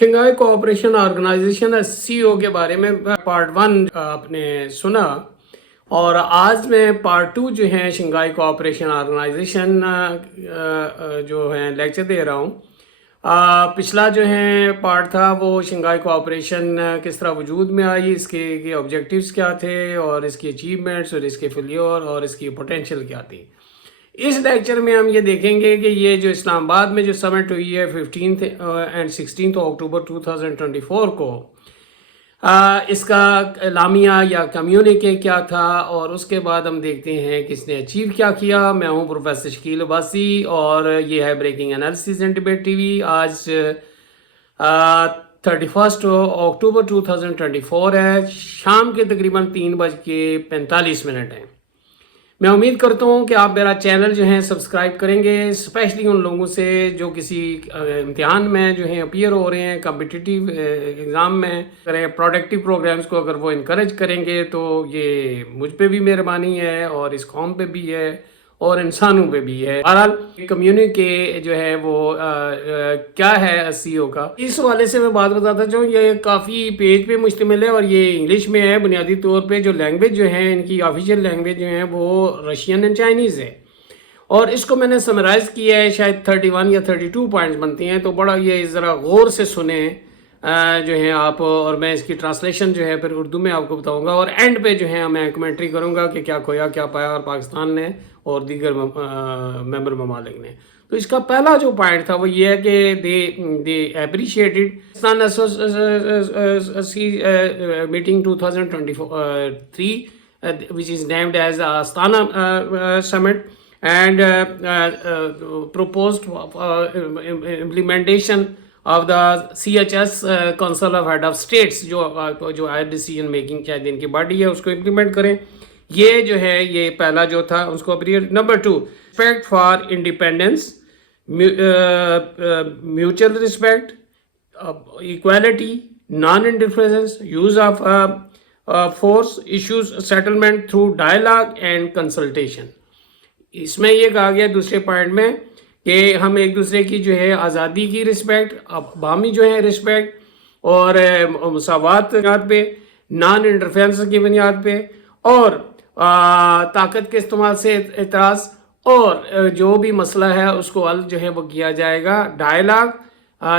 Shanghai cooperation organization SCO کے بارے میں پارٹ 1 آپ نے سنا، اور آج میں پارٹ 2 جو ہے شنگھائی کوآپریشن آرگنائزیشن جو ہے لیکچر دے رہا ہوں۔ پچھلا جو ہے پارٹ تھا وہ شنگھائی کوآپریشن کس طرح وجود میں آئی، اس کے آبجیکٹیوز کیا تھے اور اس کی اچیومنٹس اور اس کے فیلیور اور اس کی پوٹینشیل کیا تھی۔ اس لیکچر میں ہم یہ دیکھیں گے کہ یہ جو اسلام آباد میں جو سمٹ ہوئی ہے 15 اینڈ 16 اکتوبر 2024 کو، اس کا اعلامیہ یا کمیونیکے کیا تھا، اور اس کے بعد ہم دیکھتے ہیں کس نے اچیو کیا کیا۔ میں ہوں پروفیسر شکیل عباسی اور یہ ہے breaking analysis and debate T V. آج 31 اکتوبر 2024 ہے، شام کے تقریباً 3:45 ہیں۔ میں امید کرتا ہوں کہ آپ میرا چینل جو ہے سبسکرائب کریں گے، اسپیشلی ان لوگوں سے جو کسی امتحان میں جو ہیں اپیئر ہو رہے ہیں، کمپٹیٹیو ایگزام میں کریں، پروڈکٹیو پروگرامز کو اگر وہ انکریج کریں گے تو یہ مجھ پہ بھی مہربانی ہے اور اس قوم پہ بھی ہے اور انسانوں پہ بھی ہے۔ بہرحال کمیونیکے جو ہے وہ کیا ہے SCO کا، اس حوالے سے میں بات بتاتا چاہوں۔ یہ کافی پیج پہ مشتمل ہے اور یہ انگلش میں ہے۔ بنیادی طور پہ جو لینگویج جو ہیں ان کی آفیشیل لینگویج جو ہیں وہ رشین اینڈ چائنیز ہے، اور اس کو میں نے سمرائز کیا ہے، شاید 31 یا 32 پوائنٹس بنتی ہیں، تو بڑا یہ ذرا غور سے سنیں جو ہیں آپ، اور میں اس کی ٹرانسلیشن جو ہے پھر اردو میں آپ کو بتاؤں گا، اور اینڈ پہ جو ہے میں کمنٹری کروں گا کہ کیا کھویا کیا پایا اور پاکستان نے اور دیگر ممبر ممالک نے۔ تو اس کا پہلا جو پوائنٹ تھا وہ یہ ہے کہ they appreciated Pakistan meeting 2023 which is named as Astana Summit, and proposed implementation of the CHS Council of Head of States جو ہائر ڈیسیجن میکنگ شاید ان کی باڈی ہے، اس کو امپلیمنٹ کریں۔ یہ جو ہے یہ پہلا جو تھا اس کو اپریٹ۔ Number 2، respect for independence, mutual respect, equality, non interference, use of force, issues settlement through dialogue and consultation. اس میں یہ کہا گیا دوسرے پوائنٹ میں کہ ہم ایک دوسرے کی جو ہے آزادی کی رسپیکٹ، باہمی جو ہے رسپیکٹ اور مساوات کی بنیاد پہ، نان انٹرفیرنس کی بنیاد پہ، اور طاقت کے استعمال سے اعتراض، اور جو بھی مسئلہ ہے اس کو حل جو ہے وہ کیا جائے گا ڈائلاگ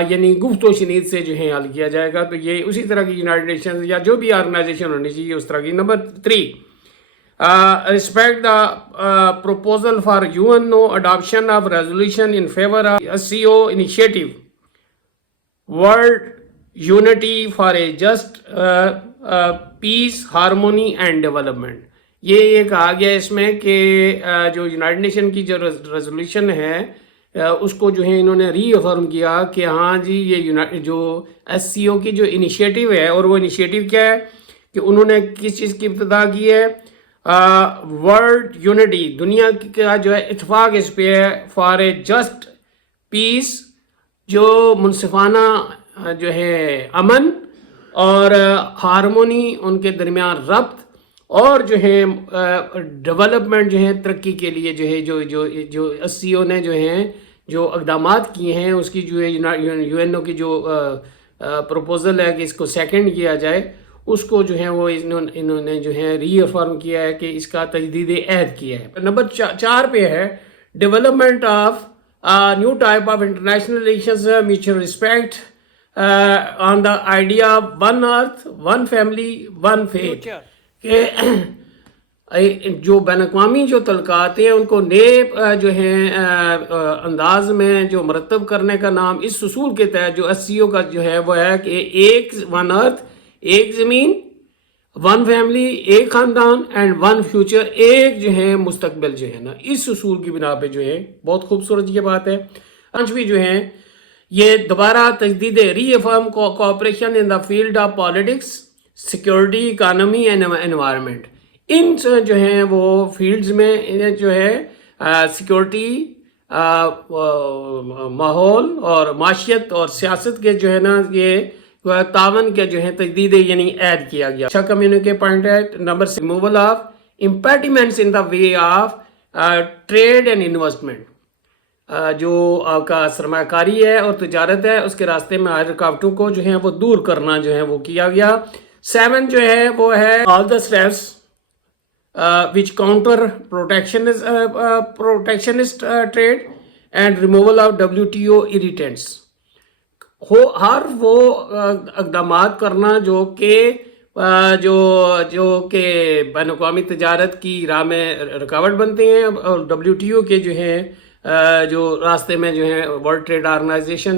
یعنی گفت و شنید سے جو ہے حل کیا جائے گا۔ تو یہ اسی طرح کی یونائٹڈ نیشنز یا جو بھی آرگنائزیشن ہونی چاہیے اس طرح کی۔ Number 3، respect the proposal for UNO adoption of resolution in favor of SCO initiative, world unity for a just peace, harmony and development۔ یہ کہا گیا اس میں کہ جو یونائٹڈ نیشن کی جو ریزولوشن ہے اس کو جو ہے انہوں نے ری افرم کیا کہ ہاں جی یہ جو SCO کی جو انیشیٹو ہے، اور وہ انیشیٹو کیا ہے کہ انہوں نے کس چیز کی ابتدا کی ہے، ورلڈ یونٹی، دنیا کا جو ہے اتفاق اس پہ ہے، فار اے جسٹ پیس، جو منصفانہ جو ہے امن اور ہارمونی ان کے درمیان ربط، اور جو ہے ڈیولپمنٹ جو ہے ترقی کے لیے جو ہے جو SCO نے جو ہیں جو اقدامات کیے ہیں اس کی جو ہے UNO کی جو پروپوزل ہے کہ اس کو سیکنڈ کیا جائے، اس کو جو ہے وہ انہوں نے جو ہے ری افرم کیا ہے کہ اس کا تجدید عہد کیا ہے۔ نمبر 4 پہ ہے development of new type of international relations, mutual respect on the idea of one earth, one family, one faith, کہ جو بین الاقوامی جو تعلقات ہیں ان کو نئے جو ہیں انداز میں جو مرتب کرنے کا نام اس اصول کے تحت جو SCO کا جو ہے وہ ہے کہ ایک ون ارتھ، ایک زمین، ون فیملی، ایک خاندان، اینڈ ون فیوچر، ایک جو ہے مستقبل جو ہے نا، اس اصول کی بنا پہ جو ہے بہت خوبصورت یہ بات ہے۔ پانچویں جو ہے یہ دوبارہ تجدید reaffirm cooperation in the field of politics, security, economy and environment. ان جو ہیں وہ فیلڈز میں جو ہے سیکورٹی، ماحول اور معاشیت اور سیاست کے جو ہے نا یہ تعاون کے جو ہے تجدید یعنی عہد کیا گیا۔ اچھا کمیونیکے پوائنٹ ہے۔ Number 6، removal of impediments in the way of trade and investment. جو آپ کا سرمایہ کاری ہے اور تجارت ہے اس کے راستے میں آئے رکاوٹوں کو جو ہے وہ دور کرنا جو ہے وہ کیا گیا. 7 جو ہے وہ ہے all the steps which counter protectionist trade and removal of WTO irritants. ہر وہ اقدامات کرنا جو کہ کہ بین الاقوامی تجارت کی راہ میں رکاوٹ بنتے ہیں اور WTO کے جو ہیں جو راستے میں جو ہے ورلڈ ٹریڈ آرگنائزیشن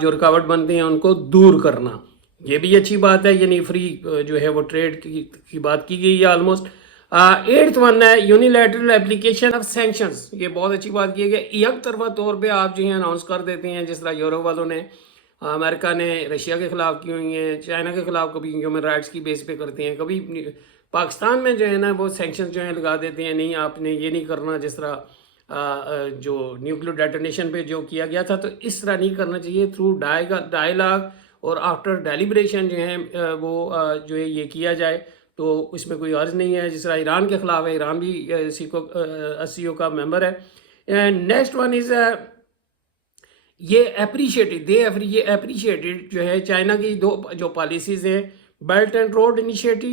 جو رکاوٹ بنتے ہیں ان کو دور کرنا. یہ بھی اچھی بات ہے, یعنی فری جو ہے وہ ٹریڈ کی بات کی گئی ہے آلموسٹ. 8th ون ہے یونیلیٹرل اپلیکیشن آف سینکشنز. یہ بہت اچھی بات کی ہے کہ یک طرفہ طور پہ آپ جو ہیں اناؤنس کر دیتے ہیں, جس طرح یورپ والوں نے امریکہ نے رشیا کے خلاف کی ہوئی ہیں, چائنا کے خلاف کبھی ہیومن رائٹس کی بیس پہ کرتے ہیں, کبھی پاکستان میں جو ہے نا وہ سینکشنز جو ہیں لگا دیتے ہیں, نہیں آپ نے یہ نہیں کرنا جس طرح جو نیوکلیر ڈیٹونیشن پہ جو کیا گیا تھا. تو اس طرح نہیں کرنا چاہیے. تھرو ڈائیلاگ اور آفٹر ڈیلیبریشن جو ہے وہ جو ہے یہ کیا جائے تو اس میں کوئی عرض نہیں ہے. جس طرح ایران کے خلاف ہے, ایران بھی SCO کا ممبر ہے. نیکسٹ ون از یہ اپریشیٹڈ جو ہے چائنا کی دو جو پالیسیز ہیں, بیلٹ اینڈ روڈ انیشیٹو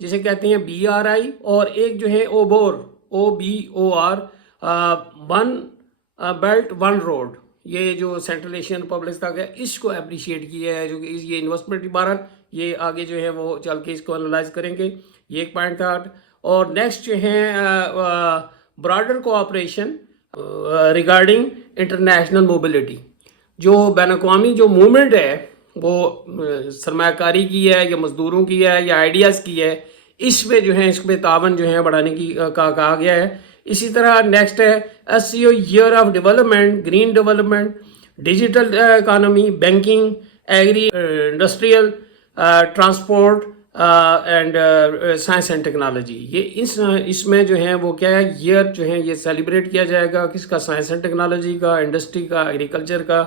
جسے کہتے ہیں BRI, اور ایک جو ہے OBOR one belt one road, یہ جو سینٹرل ایشین ریپبلک ہے اس کو اپریشیٹ کیا ہے, جو کہ یہ انویسٹمنٹ بہرحال یہ آگے جو ہے وہ چل کے اس کو انالائز کریں گے. یہ ایک پوائنٹ تھا. اور نیکسٹ جو ہے broader cooperation regarding international mobility. جو بین الاقوامی جو موومنٹ ہے وہ سرمایہ کاری کی ہے یا مزدوروں کی ہے یا آئیڈیاز کی ہے, اس پہ جو ہے اس پہ تعاون جو ہے بڑھانے کی کہا گیا ہے. اسی طرح نیکسٹ ہے SCO year of development, green development, digital economy, banking, agri industrial, transport and science and technology. یہ اس میں جو ہے وہ کیا ہے ایئر جو ہے یہ سیلیبریٹ کیا جائے گا کس کا, سائنس اینڈ ٹیکنالوجی کا, انڈسٹری کا, ایگریکلچر کا,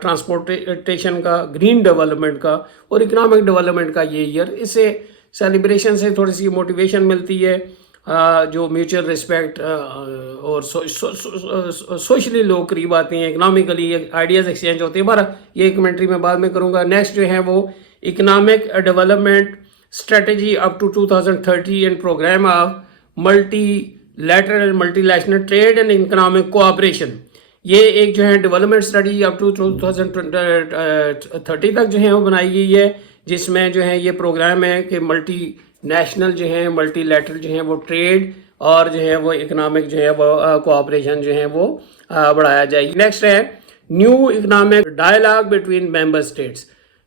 ٹرانسپورٹیشن کا, گرین ڈیولپمنٹ کا اور اکنامک ڈیولپمنٹ کا. یہ ایئر اس سے سیلیبریشن سے تھوڑی سی موٹیویشن ملتی ہے, جو میوچل رسپیکٹ اور سوشلی لوگ قریب آتے ہیں, اکنامکلی آئیڈیاز ایکسچینج ہوتے ہیں. بہرحال یہ ایک کمنٹری میں بعد میں کروں گا. نیکسٹ جو ہے وہ economic development strategy up to 2030 and programme of multi lateral and multi national trade and economic cooperation. یہ ایک جو ہے ڈیولپمنٹ اسٹڈی اپ ٹو 2030 تک جو ہے وہ بنائی گئی ہے, جس میں جو ہے یہ پروگرام ہے کہ ملٹی نیشنل جو ہیں ملٹی لیٹرل جو ہیں وہ ٹریڈ اور جو ہے وہ اکنامک جو ہے وہ کوآپریشن جو ہے وہ بڑھایا جائے. نیکسٹ ہے new economic dialogue between member states.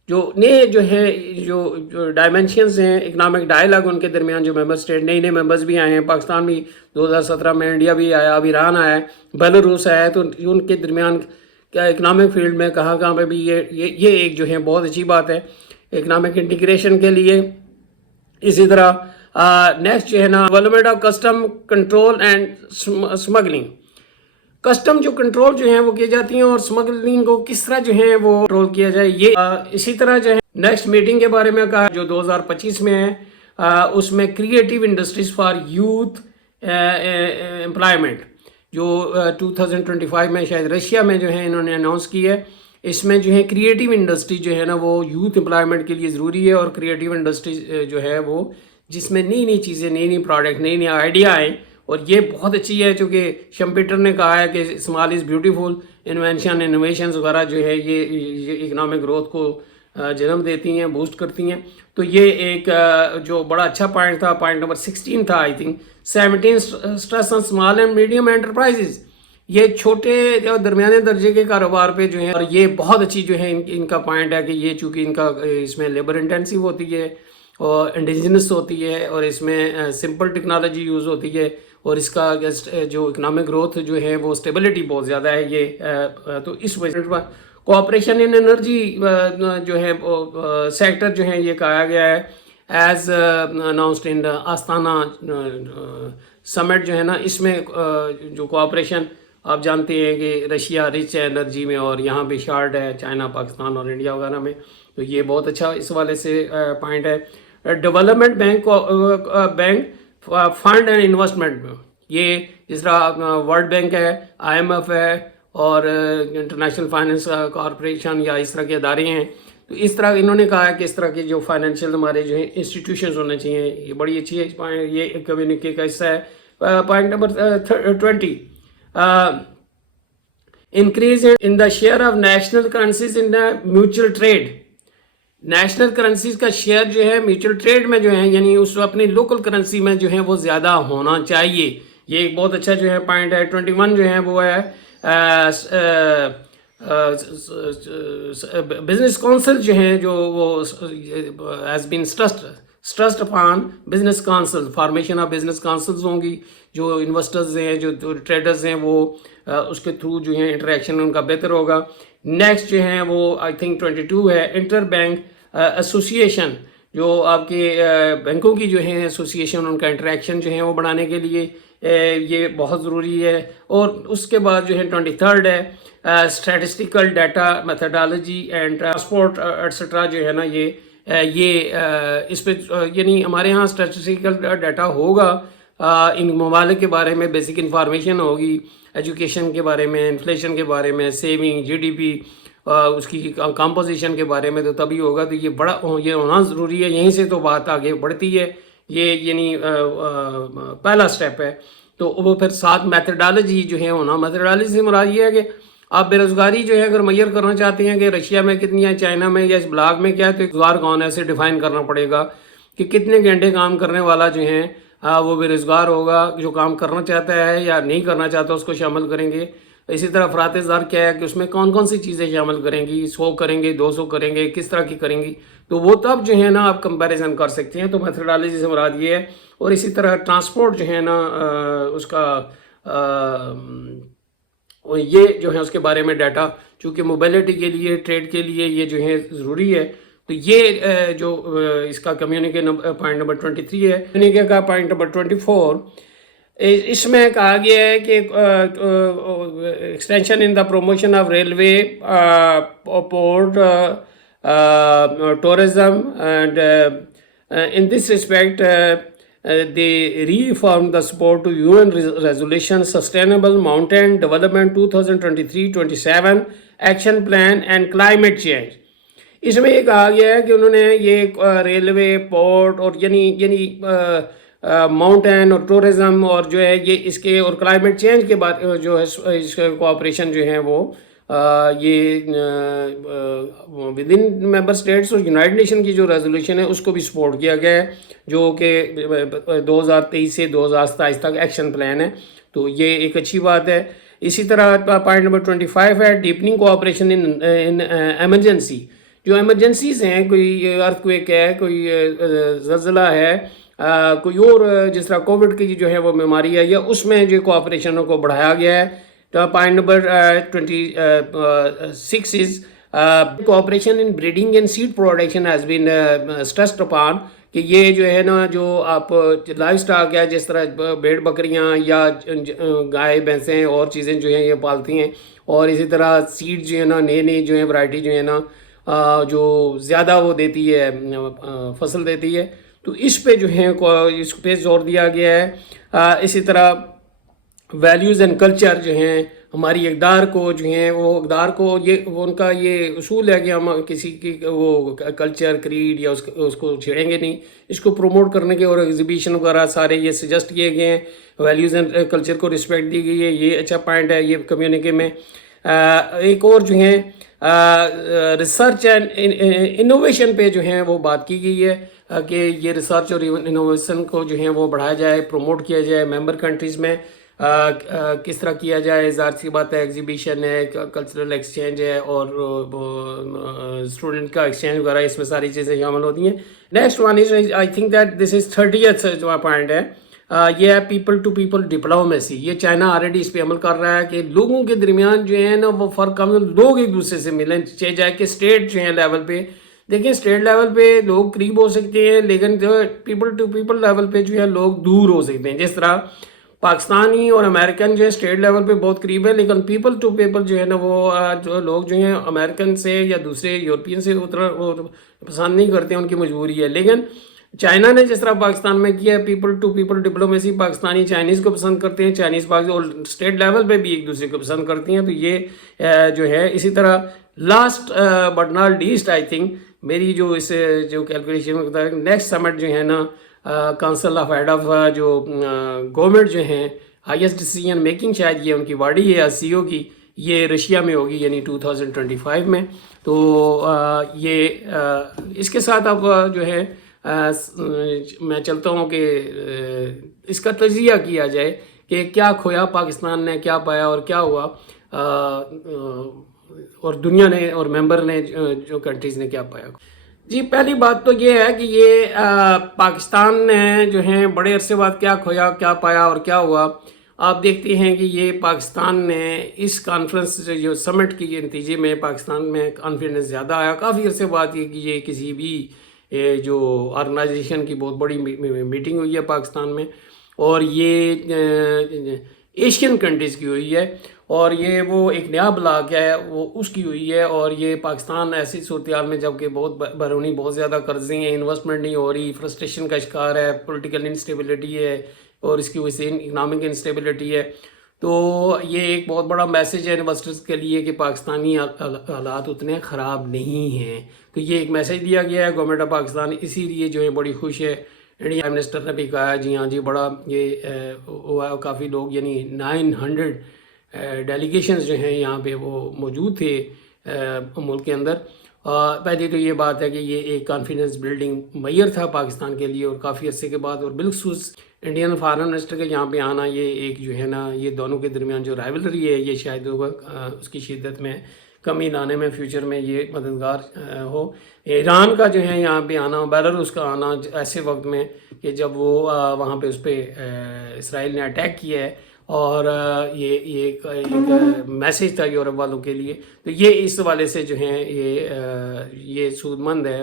جو نئے جو ہے جو ڈائمینشنز ہیں اکنامک ڈائیلاگ ان کے درمیان, جو ممبر اسٹیٹ نئے ممبرز بھی آئے ہیں, پاکستان بھی 2017 میں, انڈیا بھی آیا, اب ایران آیا ہے, بیلاروس آیا ہے, تو ان کے درمیان کیا اکنامک فیلڈ میں کہاں پہ بھی یہ ایک جو ہے بہت اچھی بات ہے اکنامک انٹیگریشن کے لیے. اسی طرح نیکسٹ جو ہے نا development of custom control and smuggling. Custom جو کنٹرول جو ہیں وہ کی جاتی ہیں اور اسمگلنگ کو کس طرح جو ہے وہ کنٹرول کیا جائے. یہ اسی طرح جو ہے نیکسٹ میٹنگ کے بارے میں کہا جو 2025 میں ہے, اس میں creative industries for youth employment جو 2025 میں شاید رشیا میں جو ہے انہوں نے اناؤنس کی ہے. اس میں جو ہے کریٹیو انڈسٹری جو ہے نا وہ یوتھ امپلائمنٹ کے لیے ضروری ہے, اور کریٹیو انڈسٹری جو ہے وہ جس میں نئی چیزیں, نئی پروڈکٹ, نئی آئیڈیا آئیں, اور یہ بہت اچھی ہے چونکہ شمپیٹر نے کہا ہے کہ اسمال از بیوٹیفل, انویشنز وغیرہ جو ہے یہ اکنامک گروتھ کو جنم دیتی ہیں, بوسٹ کرتی ہیں. تو یہ ایک جو بڑا اچھا پوائنٹ تھا, پوائنٹ نمبر 16 تھا I think. 17 stress on small and medium enterprises. یہ چھوٹے اور درمیانے درجے کے کاروبار پہ جو ہے, اور یہ بہت اچھی جو ہے ان کا پوائنٹ ہے کہ یہ چونکہ ان کا اس میں لیبر انٹینسیو ہوتی ہے اور انڈیجنس ہوتی ہے, اور اس میں سمپل ٹیکنالوجی یوز ہوتی ہے, اور اس کا جو اکنامک گروتھ جو ہے وہ اسٹیبلٹی بہت زیادہ ہے. یہ تو اس وجہ سے کوآپریشن ان انرجی جو ہے سیکٹر جو ہے یہ کہا گیا ہے ایز اناؤنسڈ ان آستانہ سمٹ جو ہے نا. اس میں جو کوآپریشن آپ جانتے ہیں کہ رشیا رچ ہے انرجی میں, اور یہاں بھی شارٹ ہے چائنا, پاکستان اور انڈیا وغیرہ میں. تو یہ بہت اچھا اس والے سے پوائنٹ ہے. Development bank fund and investment, یہ جس طرح ورلڈ بینک ہے, IMF ہے, اور انٹرنیشنل فائنینس کارپوریشن یا اس طرح کے ادارے ہیں. تو اس طرح انہوں نے کہا ہے کہ اس طرح کے جو فائنینشیل ہمارے جو ہیں انسٹیٹیوشنز ہونے چاہیے. یہ بڑی اچھی ہے, یہ کمیونکے کا حصہ ہے. Point number 20, increase in the share of national currencies in mutual trade. National currencies کا شیئر جو ہے میوچل ٹریڈ میں جو ہے, یعنی اس اپنی لوکل کرنسی میں جو ہے وہ زیادہ ہونا چاہیے. یہ ایک بہت اچھا جو ہے پوائنٹ ہے. 21 جو ہے وہ ہے بزنس کونسل جو ہیں, جو وہ has been stressed upon business council. Formation of business councils ہوں گی, جو انویسٹرز ہیں, جو ٹریڈرز ہیں, وہ اس کے تھرو جو ہیں انٹریکشن ان کا بہتر ہوگا. نیکسٹ جو ہیں وہ آئی تھنک 22 ہے, انٹر بینک ایسوسیشن. جو آپ کے بینکوں کی جو ہیں ایسوسیشن, ان کا انٹریکشن جو ہے وہ بڑھانے کے لیے یہ بہت ضروری ہے. اور اس کے بعد جو ہے 23 ہے, statistical data methodology and transport etcetera جو ہے نا, یہ اس پہ یعنی ہمارے ہاں اسٹیٹسٹیکل ڈیٹا ہوگا ان ممالک کے بارے میں, بیسک انفارمیشن ہوگی ایجوکیشن کے بارے میں, انفلیشن کے بارے میں, سیونگ, GDP, اس کی کمپوزیشن کے بارے میں, تو تبھی ہوگا. تو یہ ہونا ضروری ہے. یہیں سے تو بات آگے بڑھتی ہے. یہ یعنی پہلا سٹیپ ہے. تو وہ پھر ساتھ میتھڈالوجی جو ہے ہونا. میتھڈالوجی سے مراد یہ ہے کہ آپ بے روزگاری جو ہے اگر میئر کرنا چاہتے ہیں کہ رشیا میں کتنی ہے, چائنا میں, یا اس بلاک میں کیا ہے, تو روزگار کون ہے اسے ڈیفائن کرنا پڑے گا کہ کتنے گھنٹے کام کرنے والا جو ہیں وہ بے روزگار ہوگا. جو کام کرنا چاہتا ہے یا نہیں کرنا چاہتا اس کو شامل کریں گے. اسی طرح افراط زر کیا ہے کہ اس میں کون کون سی چیزیں شامل کریں گی, 100 کریں گے, 200 کریں گے, کس طرح کی کریں گی. تو وہ تب جو ہے نا آپ کمپیریزن کر سکتے ہیں. تو میتھڈالوجی سے مراد یہ ہے. اور اسی طرح ٹرانسپورٹ جو ہے نا اس کا یہ جو ہے اس کے بارے میں ڈیٹا, چونکہ موبیلٹی کے لیے, ٹریڈ کے لیے یہ جو ہے ضروری ہے. تو یہ جو اس کا کمیونکے پوائنٹ نمبر 23 ہے. کمیونکے کا پوائنٹ نمبر 24, اس میں کہا گیا ہے کہ extension in the promotion of railway, port, tourism, and in this respect they reaffirmed the support to UN resolution Sustainable Mountain Development 2023-27 Action Plan and Climate Change. اس میں یہ کہا گیا ہے کہ انہوں نے یہ ریلوے, پورٹ اور یعنی ماؤنٹین اور ٹورزم اور جو ہے یہ اس کے اور کلائمیٹ چینج کے بعد جو ہے اس کا کوآپریشن جو ہے وہ یہ ود ان ممبر اسٹیٹس اور یونائٹڈ نیشن کی جو ریزولوشن ہے اس کو بھی سپورٹ کیا گیا ہے, جو کہ 2023 سے 2027 تک ایکشن پلان ہے. تو یہ ایک اچھی بات ہے. اسی طرح پوائنٹ نمبر 25 ہے ڈیپننگ کوآپریشن ان ایمرجنسی. جو ایمرجنسیز ہیں, کوئی ارتھ کویک ہے, کوئی زلزلہ ہے, کوئی اور جس طرح کووڈ کی جو ہے وہ بیماری ہے, یا اس میں جو کوآپریشن کو بڑھایا گیا ہے. Point number 26 is cooperation in breeding and seed production has been stressed upon. کہ یہ جو ہے نا جو آپ لائف سٹاک ہے, جس طرح بھیڑ بکریاں یا گائے بھینسیں اور چیزیں جو ہیں یہ پالتی ہیں, اور اسی طرح سیڈ جو ہے نا نئی جو ہیں ورائٹی جو ہے نا جو زیادہ وہ دیتی ہے, فصل دیتی ہے, تو اس پہ جو ہے اس پہ زور دیا گیا ہے. اسی طرح ویلیوز اینڈ کلچر جو ہیں, ہماری اقدار کو جو ہیں وہ اقدار کو وہ ان کا یہ اصول ہے کہ ہم کسی کی وہ کلچر, کریڈ یا اس کو چھیڑیں گے نہیں. اس کو پروموٹ کرنے کے اور ایگزیبیشن وغیرہ سارے یہ سجیسٹ کیے گئے ہیں. ویلیوز اینڈ کلچر کو رسپیکٹ دی گئی ہے. یہ اچھا پوائنٹ ہے یہ کمیونکے میں. ایک اور جو ہیں ریسرچ اینڈ انوویشن پہ جو ہیں وہ بات کی گئی ہے کہ یہ ریسرچ اور انوویشن کو جو ہیں وہ بڑھایا جائے, پروموٹ کیا جائے ممبر کنٹریز میں. کس طرح کیا جائے, ظاہر سی بات ہے ایگزیبیشن ہے, کلچرل ایکسچینج ہے, اور اسٹوڈنٹ کا ایکسچینج وغیرہ, اس میں ساری چیزیں شامل ہوتی ہیں. Next one is I think that this is 30th جو پوائنٹ ہے, یہ ہے پیپل ٹو پیپل ڈپلومیسی. یہ چائنا آلریڈی اس پہ عمل کر رہا ہے کہ لوگوں کے درمیان جو ہے نا وہ فرق کم, لوگ ایک دوسرے سے ملیں, چاہے جائے کہ اسٹیٹ جو ہے لیول پہ. دیکھیں اسٹیٹ لیول پہ لوگ قریب ہو سکتے ہیں, لیکن جو پیپل ٹو پیپل لیول پہ جو ہے لوگ دور ہو سکتے ہیں. جس طرح پاکستانی اور امریکن جو ہے اسٹیٹ لیول پہ بہت قریب ہے, لیکن پیپل ٹو پیپل جو ہے نا وہ جو لوگ جو ہیں امریکن سے یا دوسرے یورپین سے اتنا وہ پسند نہیں کرتے ہیں, ان کی مجبوری ہے. لیکن چائنا نے جس طرح پاکستان میں کیا ہے، people to people diplomacy, Pakistani Chinese کو پسند کرتے ہیں، چائنیز پاکستان اور اسٹیٹ لیول پہ بھی ایک دوسرے کو پسند کرتی ہیں. تو یہ جو ہے اسی طرح last but not least I think میری جو اس جو کیلکولیشن میں بتا نیکسٹ سمٹ جو ہے نا کونسل آف ہیڈ آف جو گورنمنٹ جو ہیں ہائیسٹ ڈیسیجن میکنگ، شاید یہ ان کی باڈی ہے سی او کی، یہ رشیا میں ہوگی یعنی 2025 میں. تو یہ اس کے ساتھ اب جو ہے میں چلتا ہوں کہ اس کا تجزیہ کیا جائے کہ کیا کھویا پاکستان نے، کیا پایا اور کیا ہوا، اور دنیا نے اور ممبر نے جو کنٹریز نے کیا پایا. جی پہلی بات تو یہ ہے کہ یہ پاکستان نے جو ہیں بڑے عرصے بعد کیا کھویا، کیا پایا اور کیا ہوا. آپ دیکھتے ہیں کہ یہ پاکستان نے اس کانفرنس جو سمٹ کے نتیجے میں پاکستان میں کانفیڈنس زیادہ آیا کافی عرصے بعد یہ کسی بھی جو آرگنائزیشن کی بہت بڑی میٹنگ ہوئی ہے پاکستان میں، اور یہ ایشین کنٹریز کی ہوئی ہے، اور یہ وہ ایک نیا بلاک ہے وہ اس کی ہوئی ہے. اور یہ پاکستان ایسی صورتحال میں جب کہ بہت بیرونی بہت زیادہ قرضے ہیں، انویسٹمنٹ نہیں ہو رہی، فرسٹریشن کا شکار ہے، پولیٹیکل انسٹیبلٹی ہے اور اس کی وجہ سے اکنامک انسٹیبلٹی ہے. تو یہ ایک بہت بڑا میسیج ہے انویسٹرز کے لیے کہ پاکستانی حالات اتنے خراب نہیں ہیں. تو یہ ایک میسیج دیا گیا ہے گورنمنٹ آف پاکستان، اسی لیے جو ہے بڑی خوش ہے. انڈیا پرائم منسٹر نے بھی کہا جی ہاں جی بڑا یہ ہوا، کافی لوگ یعنی 900 ڈیلیگیشنز جو ہیں یہاں پہ وہ موجود تھے ملک کے اندر. پہلی تو یہ بات ہے کہ یہ ایک کانفیڈنس بلڈنگ میئر تھا پاکستان کے لیے، اور کافی عرصے کے بعد، اور بالخصوص انڈین فارن منسٹر کے یہاں پہ آنا، یہ ایک جو ہے نا یہ دونوں کے درمیان جو رائیولری ہے یہ شاید ہوگا اس کی شدت میں کمی لانے میں فیوچر میں یہ مددگار ہو. ایران کا جو ہے یہاں پہ آنا، بیلاروس کا آنا ایسے وقت میں کہ جب وہ وہاں پہ اس پہ اسرائیل نے اٹیک کیا ہے، اور یہ ایک میسیج تھا یورپ والوں کے لیے. تو یہ اس حوالے سے جو ہیں یہ سود مند ہے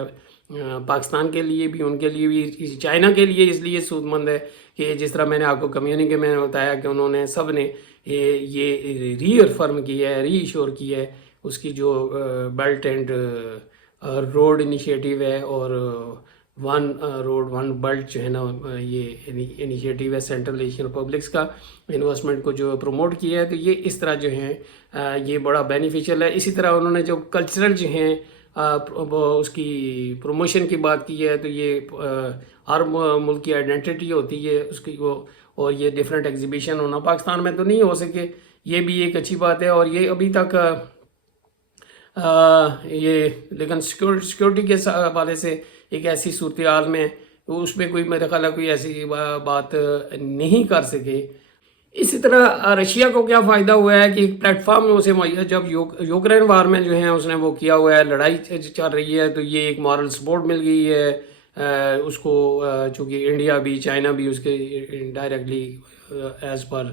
پاکستان کے لیے بھی، ان کے لیے بھی، چائنا کے لیے اس لیے سود مند ہے کہ جس طرح میں نے آپ کو کمیونیکے میں بتایا کہ انہوں نے سب نے یہ ری افرم کیا ہے، ری ایشور کیا ہے اس کی جو بیلٹ اینڈ روڈ انیشیٹو ہے، اور ون روڈ ون بیلٹ جو ہے نا یہ انیشیٹو ہے سینٹرل ایشین ریپبلکس کا، انویسٹمنٹ کو جو پروموٹ کیا ہے. تو یہ اس طرح جو ہیں یہ بڑا بینیفیشیل ہے. اسی طرح انہوں نے جو کلچرل جو ہیں اس کی پروموشن کی بات کی ہے. تو یہ ہر ملک کی آئیڈینٹی ہوتی ہے اس کی وہ، اور یہ ڈیفرنٹ ایگزیبیشن ہونا پاکستان میں تو نہیں ہو سکے، یہ بھی ایک اچھی بات ہے. اور یہ ابھی تک یہ لیکن سیکورٹی کے حوالے سے ایک ایسی صورتحال میں اس میں کوئی میرے خیال ہے کوئی ایسی بات نہیں کر سکے. اسی طرح رشیا کو کیا فائدہ ہوا ہے کہ ایک پلیٹ فارم اسے مہیا، جب یوکرین وار میں جو ہے اس نے وہ کیا ہوا ہے، لڑائی چل رہی ہے، تو یہ ایک مورل سپورٹ مل گئی ہے اس کو، چونکہ انڈیا بھی چائنا بھی اس کے ڈائریکٹلی ایز پر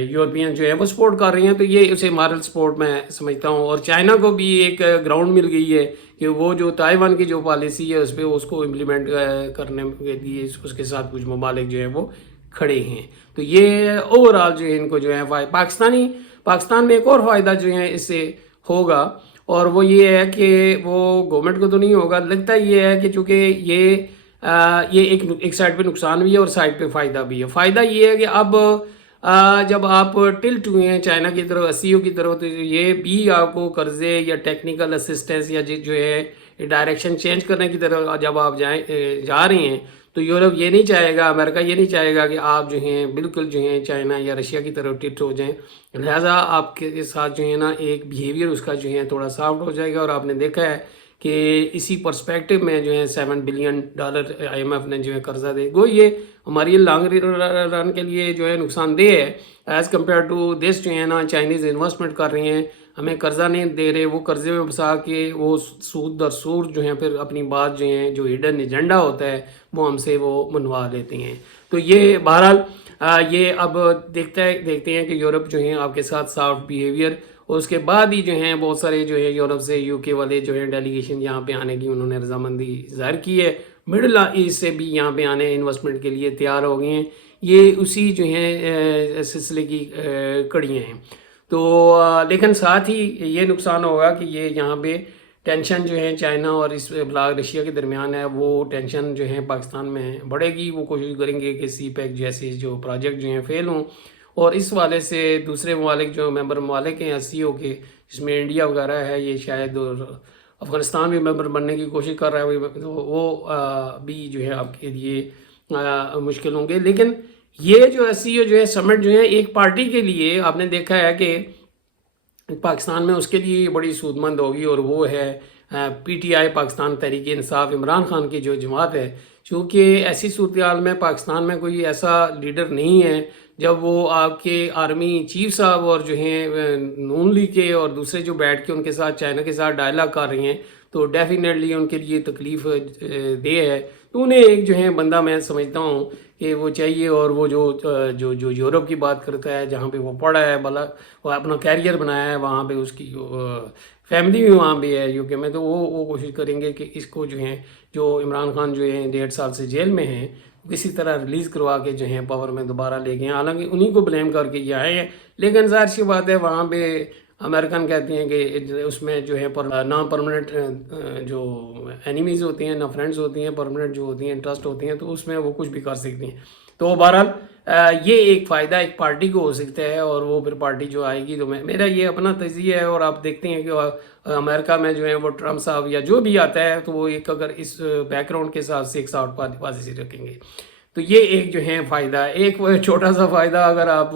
یورپین جو ہے وہ سپورٹ کر رہی ہیں. تو یہ اسے مارل سپورٹ میں سمجھتا ہوں. اور چائنا کو بھی ایک گراؤنڈ مل گئی ہے کہ وہ جو تائیوان کی جو پالیسی ہے اس پہ اس کو امپلیمنٹ کرنے کے لیے اس کے ساتھ کچھ ممالک جو ہیں وہ کھڑے ہیں. تو یہ اوور آل جو ہے ان کو جو ہے پاکستان میں ایک اور فائدہ جو ہے اس سے ہوگا، اور وہ یہ ہے کہ وہ گورنمنٹ کو تو نہیں ہوگا، لگتا یہ ہے کہ چونکہ یہ ایک سائڈ پہ نقصان بھی ہے اور سائڈ پہ فائدہ بھی ہے. فائدہ یہ ہے کہ اب جب آپ ٹلٹ ہوئے ہیں چائنا کی طرف، سی او کی طرف، تو یہ بھی آپ کو قرضے یا ٹیکنیکل اسسٹنس یا جو ہے ڈائریکشن چینج کرنے کی طرف جب آپ جا رہے ہیں، تو یورپ یہ نہیں چاہے گا، امریکہ یہ نہیں چاہے گا کہ آپ جو ہیں بالکل جو ہیں چائنا یا رشیا کی طرف ٹلٹ ہو جائیں. لہٰذا آپ کے ساتھ جو ہے نا ایک بیہیویئر اس کا جو ہے تھوڑا سافٹ ہو جائے گا. اور آپ نے دیکھا ہے کہ اسی پرسپیکٹو میں جو ہے $7 بلین آئی ایم ایف نے جو ہے قرضہ دے گو، یہ ہماری لانگ رن کے لیے جو ہے نقصان دہ ہے ایز کمپیئر ٹو دس. جو ہے نا چائنیز انویسٹمنٹ کر رہے ہیں، ہمیں قرضہ نہیں دے رہے، وہ قرضے میں پھنسا کے وہ سود در سود جو ہیں پھر اپنی بات جو ہیں جو ہڈن ایجنڈا ہوتا ہے وہ ہم سے وہ منوا لیتے ہیں. تو یہ بہرحال یہ اب دیکھتے ہیں کہ یورپ جو ہیں آپ کے ساتھ سافٹ بیہیویئر، اور اس کے بعد ہی جو ہیں بہت سارے جو ہے یورپ سے یو کے والے جو ہیں ڈیلیگیشن یہاں پہ آنے کی انہوں نے رضامندی ظاہر کی ہے. مڈل ایسٹ سے بھی یہاں پہ آنے انویسٹمنٹ کے لیے تیار ہو گئے ہیں. یہ اسی جو ہیں سلسلے کی کڑیاں ہیں. تو لیکن ساتھ ہی یہ نقصان ہوگا کہ یہ یہاں پہ ٹینشن جو ہے چائنا اور اس رشیا کے درمیان ہے، وہ ٹینشن جو ہے پاکستان میں بڑھے گی. وہ کوشش کریں گے کہ سی پیک جیسے جو پروجیکٹ جو ہیں فیل ہوں، اور اس والے سے دوسرے ممالک جو ممبر ممالک ہیں سی او کے، جس میں انڈیا وغیرہ ہے، یہ شاید افغانستان بھی ممبر بننے کی کوشش کر رہا ہے، وہ بھی جو ہے آپ کے لیے مشکل ہوں گے. لیکن یہ جو سی او جو ہے سمٹ جو ہے ایک پارٹی کے لیے آپ نے دیکھا ہے کہ پاکستان میں اس کے لیے بڑی سود مند ہوگی، اور وہ ہے P T I, Pakistan Tehreek Insaf, Imran Khan کی جو جماعت ہے. چونکہ ایسی صورتحال میں پاکستان میں کوئی ایسا لیڈر نہیں ہے جب وہ آپ کے آرمی چیف صاحب اور جو ہیں نون لیگ کے اور دوسرے جو بیٹھ کے ان کے ساتھ چائنا کے ساتھ ڈائلاگ کر رہی ہیں، تو ڈیفینیٹلی ان کے لیے تکلیف دہ ہے. تو انہیں ایک جو ہے بندہ میں سمجھتا ہوں کہ وہ چاہیے، اور وہ جو یورپ کی بات کرتا ہے، جہاں پہ وہ پڑھا ہے، بلا وہ اپنا کیریئر بنایا ہے، وہاں پہ اس کی فیملی بھی وہاں پہ ہے یو کے میں، تو وہ کوشش کریں گے کہ اس کو جو ہیں جو عمران خان جو ہیں 1.5 سال سے جیل میں ہیں، کسی طرح ریلیز کروا کے جو ہیں پاور میں دوبارہ لے گئے. حالانکہ انہی کو بلیم کر کے یہ آئے ہیں، لیکن ظاہر سی بات ہے وہاں پہ امریکن کہتے ہیں کہ اس میں جو ہے نا پرماننٹ جو اینیمیز ہوتی ہیں، نہ فرینڈز ہوتی ہیں، پرماننٹ جو ہوتی ہیں انٹرسٹ ہوتی ہیں، تو اس میں وہ کچھ بھی کر سکتی ہیں. تو بہرحال یہ ایک فائدہ ایک پارٹی کو ہو سکتا ہے، اور وہ پھر پارٹی جو آئے گی، تو میرا یہ اپنا تجزیہ ہے. اور آپ دیکھتے ہیں کہ امریکہ میں جو ہے وہ ٹرمپ صاحب یا جو بھی آتا ہے، تو وہ ایک اگر اس بیک گراؤنڈ کے ساتھ سے ایک ساؤٹ پالیسی رکھیں گے، تو یہ ایک جو ہے فائدہ ہے. ایک چھوٹا سا فائدہ اگر آپ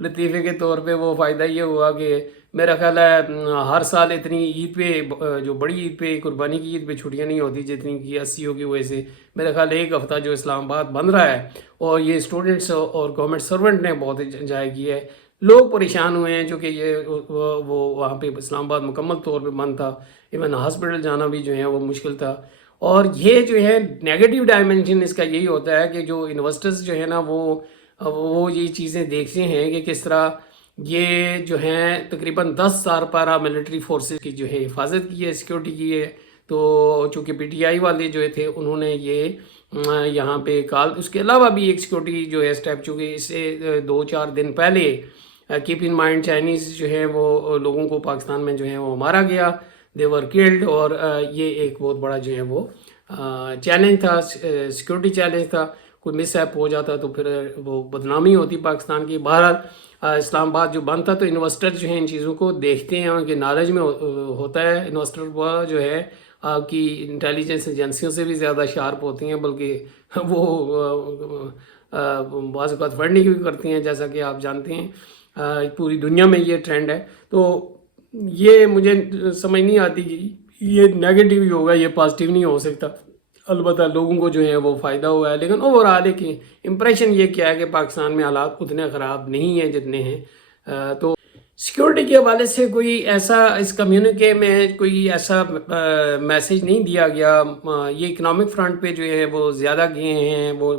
لطیفے کے طور پہ، وہ فائدہ یہ ہوا کہ میرا خیال ہے ہر سال اتنی عید پہ، جو بڑی عید پہ، قربانی کی عید پہ چھٹیاں نہیں ہوتی جتنی کہ سی او کی وجہ سے. میرا خیال ایک ہفتہ جو اسلام آباد بند رہا ہے، اور یہ اسٹوڈنٹس اور گورنمنٹ سرونٹ نے بہت انجوائے کی ہے. لوگ پریشان ہوئے ہیں چونکہ یہ وہ وہاں پہ اسلام آباد مکمل طور پہ بند تھا، ایون ہاسپٹل جانا بھی جو ہے وہ مشکل تھا. اور یہ جو ہے نیگیٹو ڈائمنشن اس کا یہی ہوتا ہے کہ جو انویسٹرز جو ہے نا وہ یہ چیزیں دیکھتے ہیں کہ کس طرح یہ جو ہیں تقریباً 10 سال پیرا ملٹری فورسز کی جو ہے حفاظت کی ہے، سیکیورٹی کی ہے. تو چونکہ پی ٹی آئی والے جو تھے انہوں نے یہ یہاں پہ اس کے علاوہ بھی ایک سیکیورٹی جو ہے اسٹیپ، چونکہ اس سے 2-4 دن پہلے کیپ ان مائنڈ چائنیز جو ہے وہ لوگوں کو پاکستان میں جو ہے وہ مارا گیا، دے ور کلڈ. اور یہ ایک بہت بڑا جو ہے وہ چیلنج تھا، سیکیورٹی چیلنج تھا. کوئی مس ایپ ہو جاتا تو پھر وہ بدنامی ہوتی پاکستان کی. بہرحال اسلام آباد جو بند تھا، تو انویسٹر جو ہیں ان چیزوں کو دیکھتے ہیں، ان کے نالج میں ہوتا ہے. انویسٹر جو ہے آپ کی انٹیلیجنس ایجنسیوں سے بھی زیادہ شارپ ہوتی ہیں، بلکہ وہ بعض اوقات فنڈنگ بھی کرتی ہیں، جیسا کہ آپ جانتے ہیں پوری دنیا میں یہ ٹرینڈ ہے. تو یہ مجھے سمجھ نہیں آتی کہ یہ نیگیٹو ہی ہوگا، یہ پازیٹیو نہیں ہو سکتا. البتہ لوگوں کو جو ہے وہ فائدہ ہوا ہے، لیکن اوورآل ایک امپریشن یہ کیا ہے کہ پاکستان میں حالات اتنے خراب نہیں ہیں جتنے ہیں. تو سیکیورٹی کے حوالے سے کوئی ایسا اس کمیونیکے میں کوئی ایسا میسیج نہیں دیا گیا. یہ اکنامک فرنٹ پہ جو ہے وہ زیادہ گئے ہیں، وہ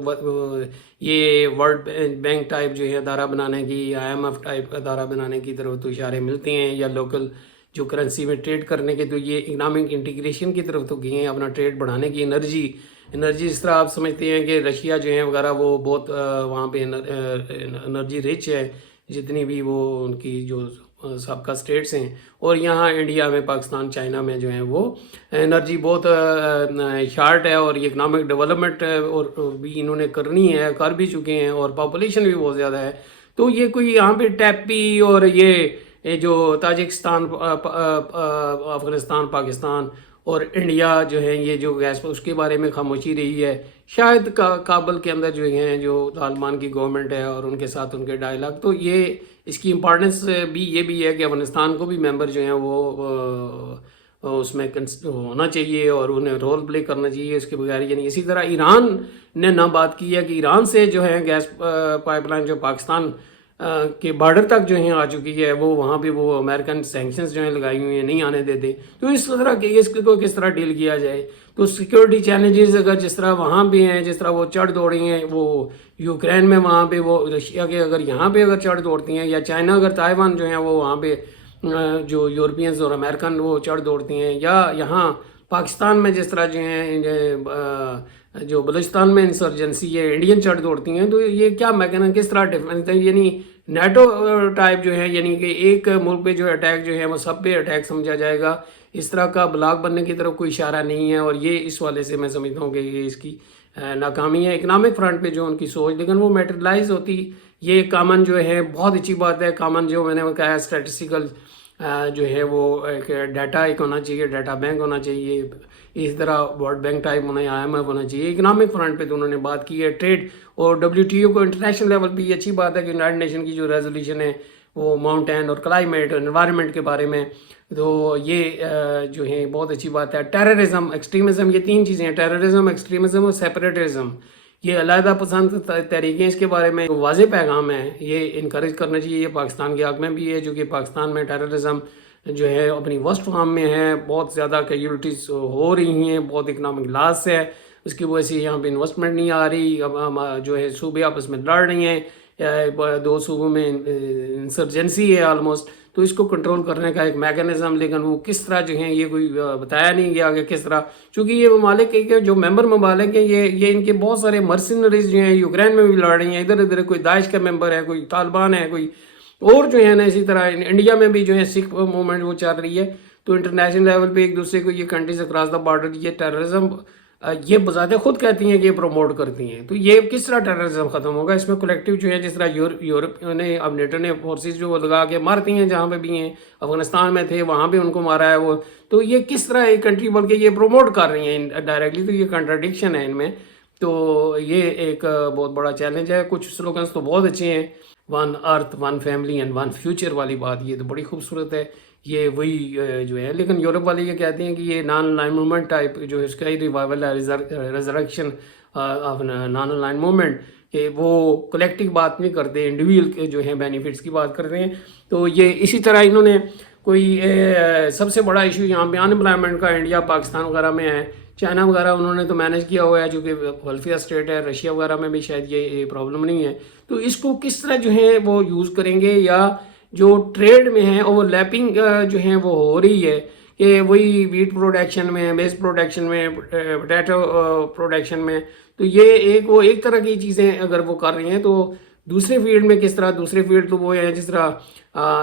یہ ورلڈ بینک ٹائپ جو ہے ادارہ بنانے کی، IMF ٹائپ ادارہ بنانے کی طرف تو اشارے ملتے ہیں، یا لوکل جو کرنسی میں ٹریڈ کرنے کے، تو یہ اکنامک انٹیگریشن کی طرف تو گئے ہیں، اپنا ٹریڈ بڑھانے کی. انرجی اس طرح آپ سمجھتے ہیں کہ رشیا جو ہے وغیرہ وہ بہت وہاں پہ انرجی رچ ہے، جتنی بھی وہ ان کی جو سابقہ سٹیٹس ہیں. اور یہاں انڈیا میں، پاکستان، چائنا میں جو ہے وہ انرجی بہت شارٹ ہے، اور یہ اکنامک ڈیولپمنٹ اور بھی انہوں نے کرنی ہے، کر بھی چکے ہیں، اور پاپولیشن بھی بہت زیادہ ہے. تو یہ کوئی یہاں پہ ٹیپی اور یہ جو تاجکستان، افغانستان، پاکستان اور انڈیا جو ہیں، یہ جو گیس اس کے بارے میں خاموشی رہی ہے. شاید کابل کے اندر جو ہیں جو طالبان کی گورنمنٹ ہے اور ان کے ساتھ ان کے ڈائلاگ، تو یہ اس کی امپارٹنس بھی یہ بھی ہے کہ افغانستان کو بھی ممبر جو ہیں وہ اس میں ہونا چاہیے، اور انہیں رول پلے کرنا چاہیے اس کے بغیر. یعنی اسی طرح ایران نے نہ بات کی ہے کہ ایران سے جو ہے گیس پائپ لائن جو پاکستان کے بارڈر تک جو ہیں آ چکی ہے، وہ وہاں پہ وہ امریکن سینکشنز جو ہیں لگائی ہوئی ہیں، نہیں آنے دیتے. تو اس طرح اس کو کس طرح ڈیل کیا جائے. تو سیکیورٹی چیلنجز اگر جس طرح وہاں بھی ہیں، جس طرح وہ چڑھ دوڑی ہیں وہ یوکرین میں، وہاں پہ وہ رشیا کے اگر یہاں پہ اگر چڑھ دوڑتی ہیں، یا چائنا اگر تائیوان جو ہیں وہ وہاں پہ جو یورپینز اور امریکن وہ چڑھ دوڑتی ہیں، یا یہاں پاکستان میں جس طرح جو ہیں جو بلوچستان میں انسرجنسی ہے، انڈین چڑھ دوڑتی ہیں. تو یہ کیا میکینزم کس طرح ڈیفنس ہے؟ یعنی نیٹو ٹائپ جو ہے یعنی کہ ایک ملک پہ جو اٹیک جو ہے وہ سب پہ اٹیک سمجھا جائے گا، اس طرح کا بلاک بننے کی طرف کوئی اشارہ نہیں ہے، اور یہ اس والے سے میں سمجھتا ہوں کہ یہ اس کی ناکامی ہے اکنامک فرنٹ پہ جو ان کی سوچ، لیکن وہ میٹرلائز ہوتی، یہ کامن جو ہے بہت اچھی بات ہے، کامن جو میں نے کہا ہے اسٹیٹسٹیکل جو ہے وہ ایک ڈیٹا ایک ہونا چاہیے، ڈیٹا بینک ہونا چاہیے، اس طرح ورلڈ بینک ٹائپ ہونا یا IMF ہونا چاہیے۔ اکنامک فرنٹ پہ تو انہوں نے بات کی ہے، ٹریڈ اور WTO کو انٹرنیشنل لیول پہ یہ اچھی بات ہے کہ یونائٹڈ نیشن کی جو ریزولوشن ہے وہ ماؤنٹین اور کلائمیٹ اور انوائرمنٹ کے بارے میں، تو یہ جو ہے بہت اچھی بات ہے۔ ٹیررزم، ایکسٹریمزم، یہ تین چیزیں ہیں، ٹیررزم، ایکسٹریمزم اور سیپریٹزم، یہ علیحدہ پسند تحریکیں، اس کے بارے میں واضح پیغام ہے، یہ انکریج کرنا چاہیے۔ یہ پاکستان کے حق میں بھی ہے، جو کہ پاکستان میں ٹیررزم جو ہے اپنی ورسٹ فارم میں ہے، بہت زیادہ کیجولیٹیز ہو رہی ہیں، بہت اکنامک لاس ہے، اس کی وجہ سے یہاں پہ انویسٹمنٹ نہیں آ رہی، اب جو ہے صوبے آپس میں لڑ رہی ہیں، دو صوبوں میں انسرجنسی ہے آلموسٹ، تو اس کو کنٹرول کرنے کا ایک میکانزم، لیکن وہ کس طرح جو ہیں یہ کوئی بتایا نہیں گیا کہ کس طرح، چونکہ یہ ممالک کے جو ممبر ممالک ہیں یہ ان کے بہت سارے مرسنریز جو ہیں یوکرین میں بھی لڑ رہی ہیں، ادھر ادھر کوئی داعش کا ممبر ہے، کوئی طالبان ہے، کوئی اور جو ہے نا، اسی طرح انڈیا میں بھی جو ہے سکھ موومنٹ وہ چل رہی ہے، تو انٹرنیشنل لیول پہ ایک دوسرے کو یہ کنٹریز اکراس دا بارڈر یہ ٹیررزم یہ بذات خود کہتی ہیں کہ یہ پروموٹ کرتی ہیں، تو یہ کس طرح ٹیررزم ختم ہوگا؟ اس میں کولیکٹیو جو ہے، جس طرح یورپ نے اب نیٹو نے فورسز جو لگا کے مارتی ہیں جہاں پہ بھی ہیں، افغانستان میں تھے وہاں بھی ان کو مارا ہے وہ، تو یہ کس طرح ایک کنٹری بلکہ یہ پروموٹ کر رہی ہیں ڈائریکٹلی، تو یہ کنٹراڈکشن ہے ان میں، تو یہ ایک بہت بڑا چیلنج ہے۔ کچھ سلوگنس تو بہت اچھے ہیں، one earth one family and one future والی بات، یہ تو بڑی خوبصورت ہے، یہ وہی جو ہے، لیکن یورپ والے یہ کہتے ہیں کہ یہ نان لائن موومنٹ ٹائپ جو ہے اس کا ہی ریوائول ہے، resurrection of non line movement, کہ وہ کلیکٹیو بات نہیں کرتے، انڈیویجول کے جو ہیں بینیفٹس کی بات کرتے ہیں، تو یہ اسی طرح انہوں نے کوئی سب سے بڑا ایشو یہاں پہ ان امپلائمنٹ کا انڈیا پاکستان وغیرہ میں ہے، چائنا وغیرہ انہوں نے تو مینیج کیا ہوا ہے جو کہ ویلفیئر اسٹیٹ ہے، رشیا وغیرہ میں بھی شاید یہ پرابلم نہیں ہے، تو اس کو کس طرح جو ہے وہ یوز کریں گے، یا جو ٹریڈ میں ہے اوور لیپنگ جو ہے وہ ہو رہی ہے کہ وہی ویٹ پروڈکشن میں، بیس پروڈکشن میں، پوٹیٹو پروڈکشن میں، تو یہ وہ ایک طرح کی چیزیں اگر وہ کر رہی ہیں، تو دوسرے فیلڈ میں کس طرح، دوسرے فیلڈ تو وہ ہے جس طرح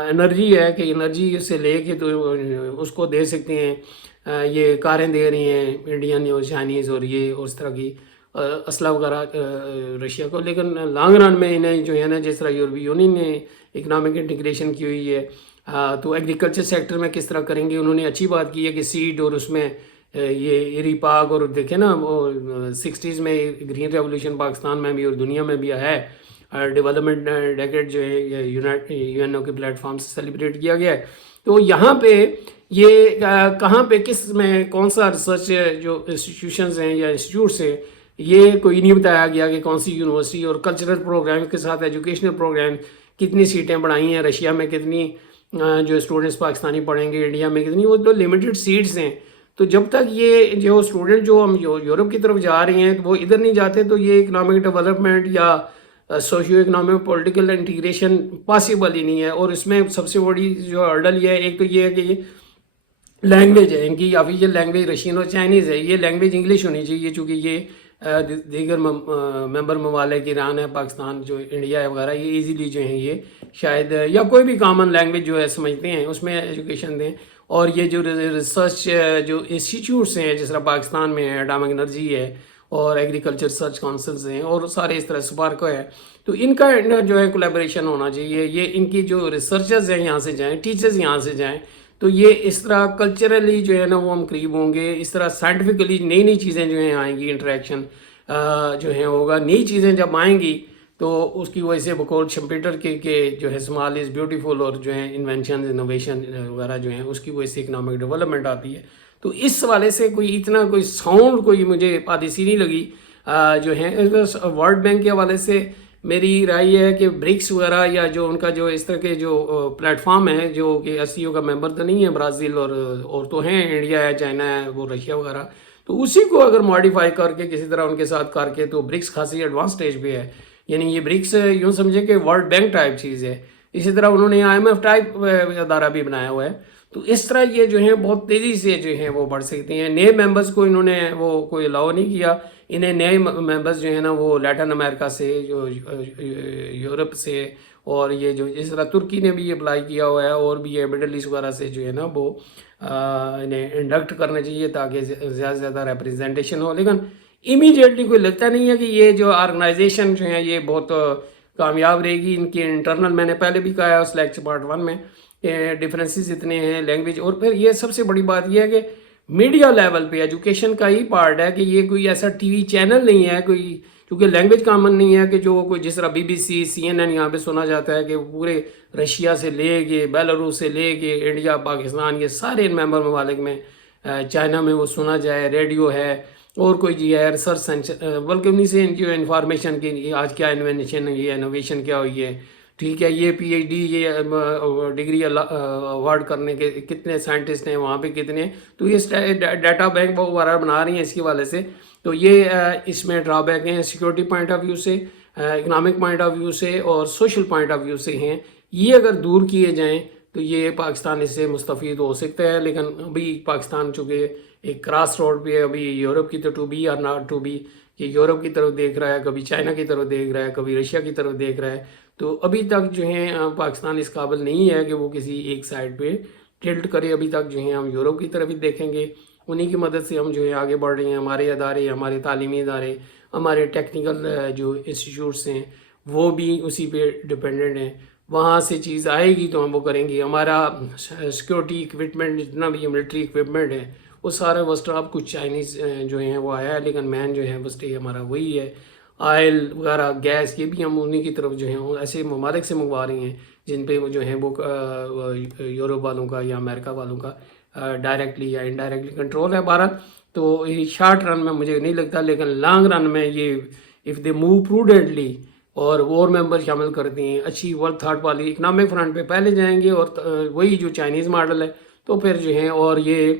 انرجی ہے کہ انرجی سے لے کے تو اس کو دے سکتے ہیں، یہ کاریں دے رہی ہیں انڈین اور چائنیز اور یہ اور اس طرح کی اسلحہ وغیرہ رشیا کو، لیکن لانگ رن میں انہیں جو ہے نا، جس طرح یورپی یونین نے اکنامک انٹیگریشن کی ہوئی ہے، تو ایگریکلچر سیکٹر میں کس طرح کریں گے، انہوں نے اچھی بات کی ہے کہ سیڈ اور اس میں یہ ایری پاک، اور دیکھیں نا وہ 60s میں گرین ریولوشن پاکستان میں بھی اور دنیا میں بھی ہے، ڈیولپمنٹ ڈیکیڈ جو ہے UNO کے پلیٹ فارم سے سیلیبریٹ کیا گیا ہے، تو یہاں پہ یہ کہاں پہ کس میں کون سا ریسرچ جو انسٹیٹیوشنز ہیں یا انسٹیٹیوٹس ہیں، یہ کوئی نہیں بتایا گیا کہ کون سی یونیورسٹی، اور کلچرل پروگرام کے ساتھ ایجوکیشنل پروگرام کتنی سیٹیں بڑھائی ہیں، رشیا میں کتنی جو اسٹوڈنٹس پاکستانی پڑھیں گے، انڈیا میں کتنی، وہ تو لمیٹڈ سیٹس ہیں، تو جب تک یہ جو اسٹوڈنٹ جو ہم یورپ کی طرف جا رہے ہیں تو وہ ادھر نہیں جاتے، تو یہ اکنامک ڈیولپمنٹ یا socio economic political integration possible ہی نہیں ہے، اور اس میں سب سے بڑی جو ہرڈل یہ ہے، ایک تو یہ ہے کہ یہ لینگویج ہے، ان کی آفیشیل لینگویج رشین اور چائنیز ہے، یہ لینگویج انگلش ہونی چاہیے، چونکہ یہ دیگر ممبر ممالک ایران ہے، پاکستان جو انڈیا ہے وغیرہ، یہ ایزیلی جو ہیں یہ شاید یا کوئی بھی کامن لینگویج جو ہے سمجھتے ہیں، اس میں ایجوکیشن دیں، اور یہ جو ریسرچ جو انسٹیٹیوٹس ہیں جس طرح پاکستان میں ہے، اٹامک انرجی ہے اور ایگریکلچر ریسرچ کونسلز ہیں اور سارے اس طرح سپارکو ہے، تو ان کا جو ہے کولیبریشن ہونا چاہیے، یہ ان کی جو ریسرچرز ہیں یہاں سے جائیں، ٹیچرز یہاں سے جائیں، تو یہ اس طرح کلچرلی جو ہے نا وہ ہم قریب ہوں گے، اس طرح سائنٹیفکلی نئی نئی چیزیں جو ہیں آئیں گی، انٹریکشن جو ہے ہوگا، نئی چیزیں جب آئیں گی تو اس کی وجہ سے بقول شمپیٹر کے جو ہے اسمال از بیوٹیفل، اور جو ہے انوینشن انوویشن وغیرہ جو ہیں اس کی وجہ سے اکنامک ڈیولپمنٹ آتی ہے، تو اس حوالے سے کوئی اتنا کوئی ساؤنڈ کوئی مجھے پالیسی نہیں لگی جو ہیں۔ ورلڈ بینک کے حوالے سے میری رائے یہ ہے کہ برکس وغیرہ یا جو ان کا جو اس طرح کے جو پلیٹ فارم ہے جو کہ SCO کا ممبر تو نہیں ہے، برازیل اور تو ہیں، انڈیا ہے، چائنا ہے، وہ رشیا وغیرہ، تو اسی کو اگر ماڈیفائی کر کے کسی طرح ان کے ساتھ کر کے، تو برکس خاصی ایڈوانس سٹیج پہ ہے، یعنی یہ برکس یوں سمجھے کہ ورلڈ بینک ٹائپ چیز ہے، اسی طرح انہوں نے IMF ٹائپ ادارہ بھی بنایا ہوا ہے، تو اس طرح یہ جو ہیں بہت تیزی سے جو ہیں وہ بڑھ سکتے ہیں۔ نئے ممبرز کو انہوں نے وہ کوئی الاؤ نہیں کیا، انہیں نئے ممبرز جو ہیں نا وہ لیٹن امریکہ سے، جو یورپ سے اور یہ جو اس طرح ترکی نے بھی اپلائی کیا ہوا ہے اور بھی یہ مڈل ایسٹ وغیرہ سے جو ہے نا وہ انہیں انڈکٹ کرنا چاہیے تاکہ زیادہ سے زیادہ ریپرزنٹیشن ہو. لیکن امیڈیٹلی کوئی لگتا نہیں ہے کہ یہ جو آرگنائزیشن جو ہیں یہ بہت کامیاب رہے گی. ان کے انٹرنل میں نے پہلے بھی کہا ہے اس لیکچر پارٹ 1 میں کہ ڈفرینسز اتنے ہیں لینگویج. اور پھر یہ سب سے بڑی بات یہ ہے کہ میڈیا لیول پہ ایجوکیشن کا ہی پارٹ ہے کہ یہ کوئی ایسا ٹی وی چینل نہیں ہے کوئی, کیونکہ لینگویج کامن نہیں ہے کہ جو کوئی جس طرح بی بی سی CNN یہاں پہ سنا جاتا ہے کہ پورے رشیا سے لے کے بیلاروس سے لے کے انڈیا پاکستان یہ سارے ممبر ممالک میں, چائنا میں وہ سنا جائے, ریڈیو ہے اور کوئی جی ہے ریسرچ سینٹر, بلکہ انہیں سے ان کی انفارمیشن کی آج کیا انوینشن ہے, یہ انوویشن کیا ہوئی ہے, ٹھیک ہے, یہ پی ایچ ڈی یہ ڈگری اوارڈ کرنے کے کتنے سائنٹسٹ ہیں وہاں پہ کتنے, تو یہ ڈیٹا بینک وغیرہ بنا رہی ہیں اس کی والے سے. تو یہ اس میں ڈرا بیک ہیں سیکورٹی پوائنٹ آف ویو سے, اکنامک پوائنٹ آف ویو سے اور سوشل پوائنٹ آف ویو سے ہیں. یہ اگر دور کیے جائیں تو یہ پاکستان اس سے مستفید ہو سکتا ہے. لیکن ابھی پاکستان چونکہ ایک کراس روڈ پہ ہے, ابھی یورپ کی ٹو بی اور ناٹ ٹو بی, کہ یورپ کی طرف دیکھ رہا ہے, کبھی چائنا کی طرف دیکھ رہا ہے, کبھی رشیا کی طرف دیکھ رہا ہے. تو ابھی تک جو ہے پاکستان اس قابل نہیں ہے کہ وہ کسی ایک سائڈ پہ ٹلٹ کرے. ابھی تک جو ہے ہم یورپ کی طرف ہی دیکھیں گے, انہی کی مدد سے ہم جو ہے آگے بڑھ رہے ہیں. ہمارے ادارے, ہمارے تعلیمی ادارے, ہمارے ٹیکنیکل جو انسٹیٹیوٹس ہیں وہ بھی اسی پہ ڈپینڈنٹ ہیں. وہاں سے چیز آئے گی تو ہم وہ کریں گے. ہمارا سیکورٹی اکوپمنٹ جتنا بھی ملٹری اکوپمنٹ ہے وہ سارا وسٹ آپ کچھ چائنیز جو ہیں وہ آیا ہے, لیکن مین جو ہے وسٹ ہمارا وہی ہے. آئل وغیرہ گیس یہ بھی ہم انہی کی طرف جو ہیں ایسے ممالک سے منگوا رہی ہیں جن پہ وہ جو ہیں وہ یورپ والوں کا یا امریکہ والوں کا ڈائریکٹلی یا انڈائریکٹلی کنٹرول ہے. بہرحال تو شارٹ رن میں مجھے نہیں لگتا, لیکن لانگ رن میں یہ اف دے موو پروڈنٹلی اور ممبر شامل کرتی ہیں اچھی ورلڈ تھرڈ والی اکنامک فرنٹ پہ پہلے جائیں گے, اور وہی جو چائنیز ماڈل ہے تو پھر جو ہیں, اور یہ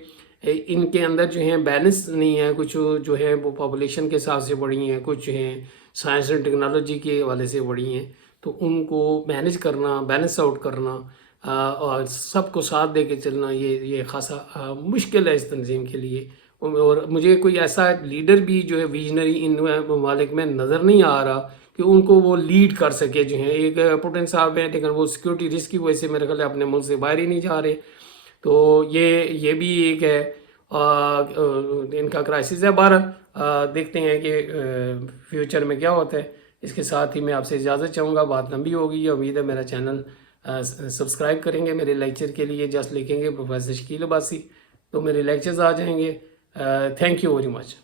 ان کے اندر جو ہیں بیلنس نہیں ہے, کچھ جو ہے وہ پاپولیشن کے حساب سے بڑی ہیں, کچھ ہیں سائنس اینڈ ٹیکنالوجی کے حوالے سے بڑی ہیں. تو ان کو مینج کرنا, بیلنس آؤٹ کرنا اور سب کو ساتھ دے کے چلنا یہ خاصا مشکل ہے اس تنظیم کے لیے. اور مجھے کوئی ایسا لیڈر بھی جو ہے ویژنری ان ممالک میں نظر نہیں آ رہا کہ ان کو وہ لیڈ کر سکے. جو ہیں ایک پوٹن صاحب ہیں لیکن وہ سیکورٹی رسک کی وجہ سے میرے خیال ہے اپنے ملک سے باہر ہی نہیں جا رہے. تو یہ بھی ایک ہے ان کا کرائسس ہے. بہرحال دیکھتے ہیں کہ فیوچر میں کیا ہوتا ہے. اس کے ساتھ ہی میں آپ سے اجازت چاہوں گا, بات لمبی ہوگی. امید ہے میرا چینل سبسکرائب کریں گے. میرے لیکچر کے لیے جسٹ لکھیں گے پروفیسر شکیل عباسی تو میرے لیکچرز آ جائیں گے. Thank you very much.